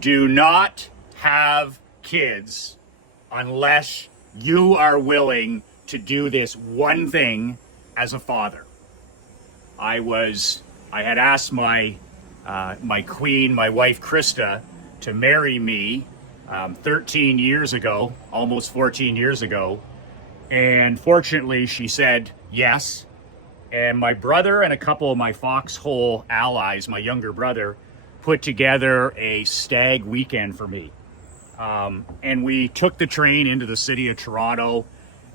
Do not have kids unless you are willing to do this one thing as a father. I had asked my queen, my wife Krista, to marry me 13 years ago, almost 14 years ago. And fortunately, she said yes. And my brother and a couple of my Foxhole allies, my younger brother, put together a stag weekend for me. And we took the train into the city of Toronto,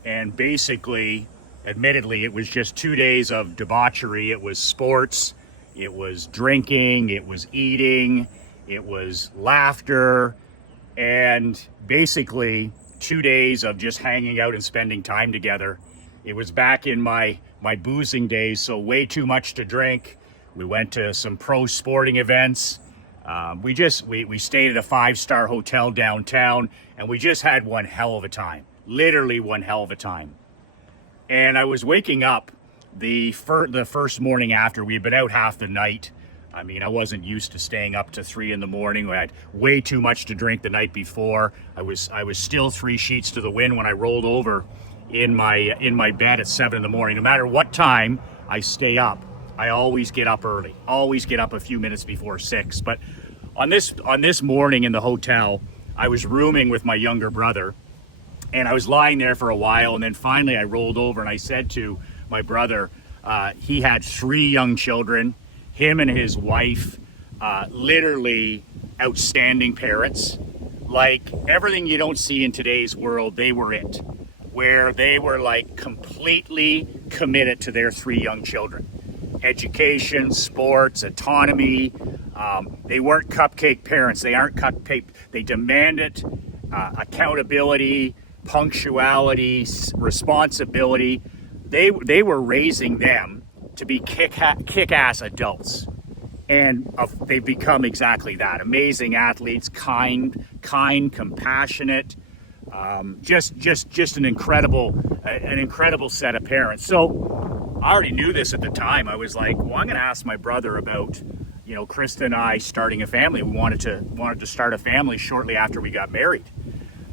and basically, admittedly, it was just 2 days of debauchery. It was sports, it was drinking, it was eating, it was laughter, and basically 2 days of just hanging out and spending time together. It was back in my boozing days, so way too much to drink. We went to some pro sporting events. We stayed at a 5-star hotel downtown, and we just had one hell of a time. Literally one hell of a time. And I was waking up the first morning after. We had been out half the night. I mean, I wasn't used to staying up to 3 a.m. I had way too much to drink the night before. I was still 3 sheets to the wind when I rolled over in my bed at 7 a.m. No matter what time I stay up, I always get up early. Always get up a few minutes before 6. But on this morning in the hotel, I was rooming with my younger brother, and I was lying there for a while, and then finally I rolled over and I said to my brother, he had 3 young children, him and his wife, literally outstanding parents. Like everything you don't see in today's world, they were it. Where they were like completely committed to their 3 young children. Education, sports, autonomy. They weren't cupcake parents. They aren't cupcake. They demanded accountability, punctuality, responsibility. They were raising them to be kick-ass adults. And they've become exactly that. Amazing athletes, kind, compassionate, just an incredible set of parents. So I already knew this at the time. I was like, well, I'm going to ask my brother about, Krista and I starting a family. We wanted to start a family shortly after we got married.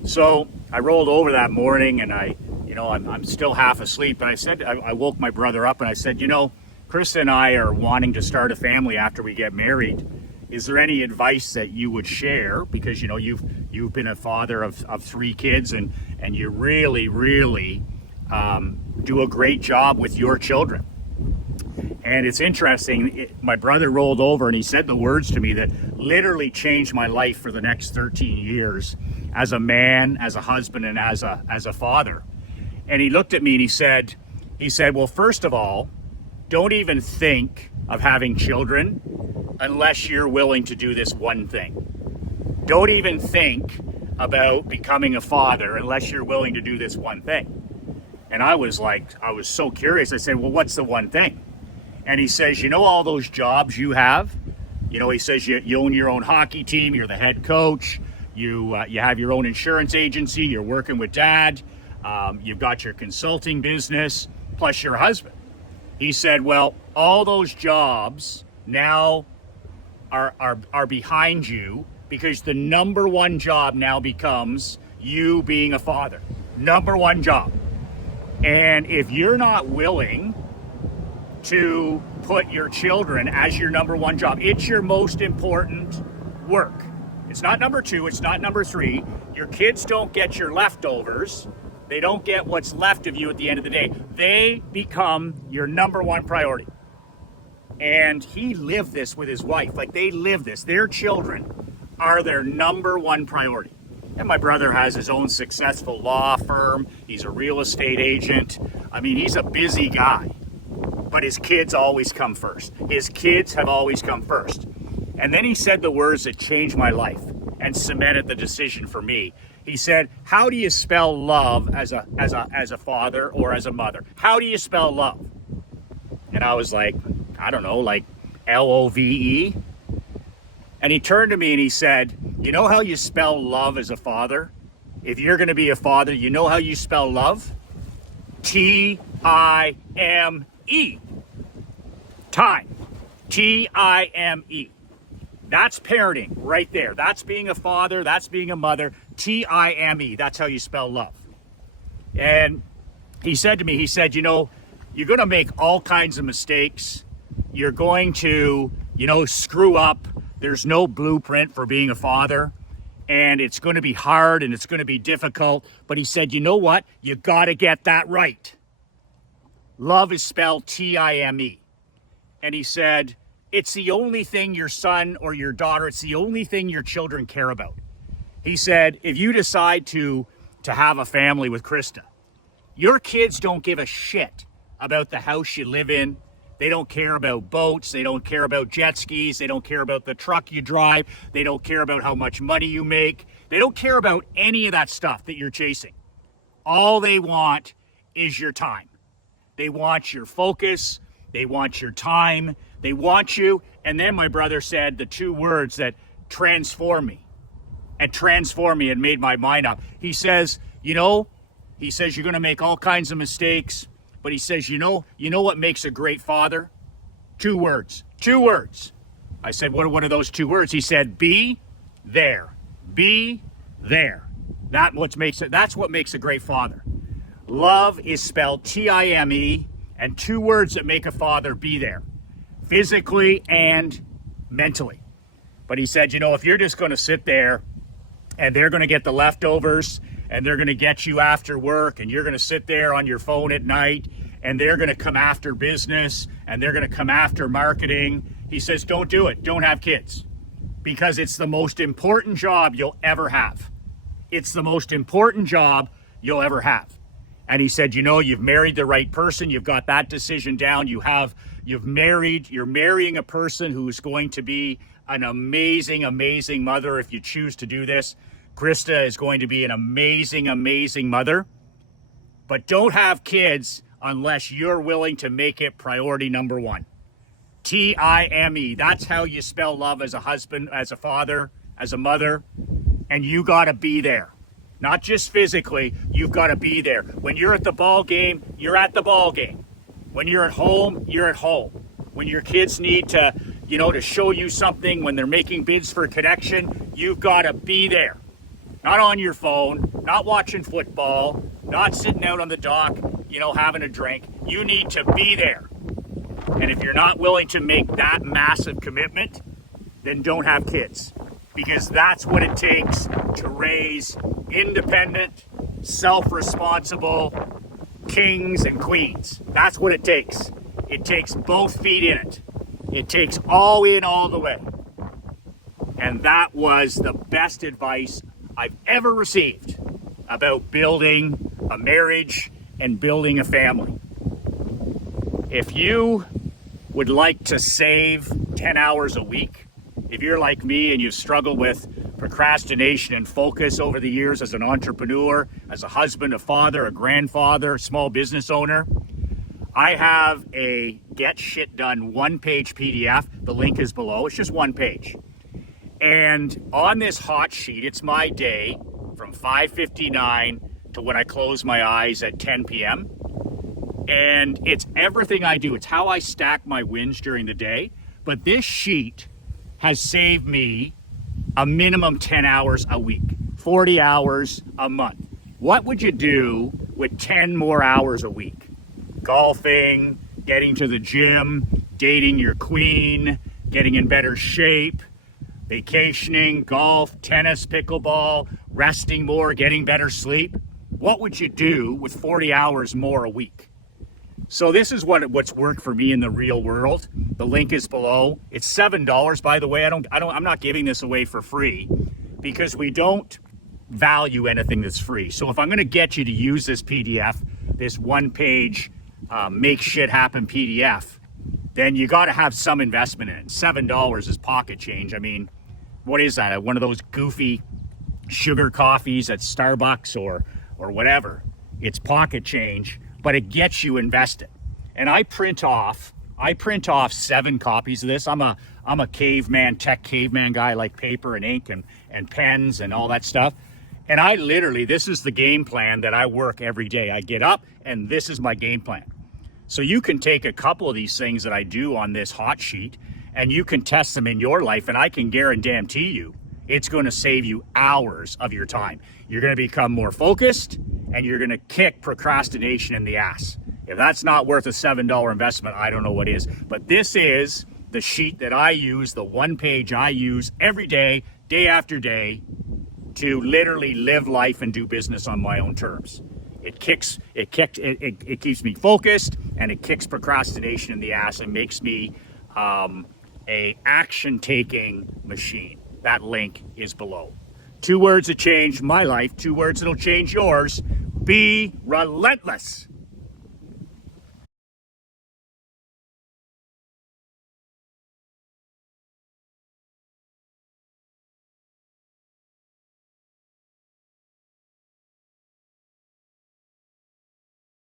So I rolled over that morning, and I'm still half asleep. And I woke my brother up, and I said, Krista and I are wanting to start a family after we get married. Is there any advice that you would share? Because you've been a father of 3 kids, and you really do a great job with your children. And it's interesting, my brother rolled over and he said the words to me that literally changed my life for the next 13 years as a man, as a husband, and as a father. And he looked at me and he said, well, first of all, don't even think of having children unless you're willing to do this one thing. Don't even think about becoming a father unless you're willing to do this one thing. And I was so curious. I said, well, what's the one thing? And he says, all those jobs you have? He says you own your own hockey team, you're the head coach, you have your own insurance agency, you're working with dad, you've got your consulting business, plus your husband. He said, well, all those jobs now are behind you because the number one job now becomes you being a father. Number one job. And if you're not willing to put your children as your number one job, it's your most important work. It's not number 2, it's not number 3. Your kids don't get your leftovers. They don't get what's left of you at the end of the day. They become your number one priority. And he lived this with his wife. Like, they live this. Their children are their number one priority. And my brother has his own successful law firm. He's a real estate agent. I mean, he's a busy guy. But his kids always come first. His kids have always come first. And then he said the words that changed my life and cemented the decision for me. He said, how do you spell love as a father or as a mother? How do you spell love? And I was like, I don't know, like Love. And he turned to me and he said, you know how you spell love as a father? If you're going to be a father, you know how you spell love? Time. Time. Time. That's parenting right there. That's being a father. That's being a mother. Time. That's how you spell love. And he said to me, he said, you know, you're going to make all kinds of mistakes. You're going to, you know, screw up. There's no blueprint for being a father. And it's going to be hard and it's going to be difficult. But he said, you know what? You got to get that right. Love is spelled Time. And he said, it's the only thing your son or your daughter, it's the only thing your children care about. He said, if you decide to have a family with Krista, your kids don't give a shit about the house you live in. They don't care about boats. They don't care about jet skis. They don't care about the truck you drive. They don't care about how much money you make. They don't care about any of that stuff that you're chasing. All they want is your time. They want your focus. They want your time. They want you. And then my brother said the two words that transform me. And transform me and made my mind up. He says, you know, he says you're going to make all kinds of mistakes. But he says, you know what makes a great father? Two words. I said, what are those two words? He said, be there. Be there. That's what makes a great father. Love is spelled Time, and two words that make a father: be there, physically and mentally. But he said, you know, if you're just going to sit there and they're going to get the leftovers and they're going to get you after work and you're going to sit there on your phone at night and they're going to come after business and they're going to come after marketing, he says, don't do it. Don't have kids, because it's the most important job you'll ever have. It's the most important job you'll ever have. And he said, you know, you've married the right person. You've got that decision down. You're marrying a person who's going to be an amazing, amazing mother if you choose to do this. Krista is going to be an amazing, amazing mother. But don't have kids unless you're willing to make it priority number one. Time. That's how you spell love as a husband, as a father, as a mother. And you got to be there. Not just physically, you've got to be there. When you're at the ball game, you're at the ball game. When you're at home, you're at home. When your kids need to, you know, to show you something, when they're making bids for a connection, you've got to be there. Not on your phone, not watching football, not sitting out on the dock, you know, having a drink. You need to be there. And if you're not willing to make that massive commitment, then don't have kids. Because that's what it takes to raise independent, self-responsible kings and queens. That's what it takes. It takes both feet in it. It takes all in all the way. And that was the best advice I've ever received about building a marriage and building a family. If you would like to save 10 hours a week, if you're like me and you've struggled with procrastination and focus over the years as an entrepreneur, as a husband, a father, a grandfather, a small business owner, I have a Get Shit Done one-page PDF. The link is below. It's just one page. And on this hot sheet, it's my day from 5:59 to when I close my eyes at 10 p.m. And it's everything I do. It's how I stack my wins during the day. But this sheet has saved me a minimum 10 hours a week, 40 hours a month. What would you do with 10 more hours a week? Golfing, getting to the gym, dating your queen, getting in better shape, vacationing, golf, tennis, pickleball, resting more, getting better sleep. What would you do with 40 hours more a week? So this is what's worked for me in the real world. The link is below. It's $7, by the way. I'm not giving this away for free because we don't value anything that's free. So if I'm going to get you to use this PDF, this one-page make shit happen PDF, then you got to have some investment in it. $7 is pocket change. I mean, what is that? One of those goofy sugar coffees at Starbucks or whatever. It's pocket change, but it gets you invested. And I print off 7 copies of this. I'm a tech caveman guy. I like paper and ink and pens and all that stuff. And I literally, this is the game plan that I work every day. I get up and this is my game plan. So you can take a couple of these things that I do on this hot sheet and you can test them in your life, and I can guarantee you it's going to save you hours of your time. You're going to become more focused, and you're going to kick procrastination in the ass. If that's not worth a $7 investment, I don't know what is. But this is the sheet that I use, the one page I use every day, day after day, to literally live life and do business on my own terms. It keeps me focused, and it kicks procrastination in the ass and makes me a action-taking machine. That link is below. 2 words that changed my life, 2 words that'll change yours. Be relentless.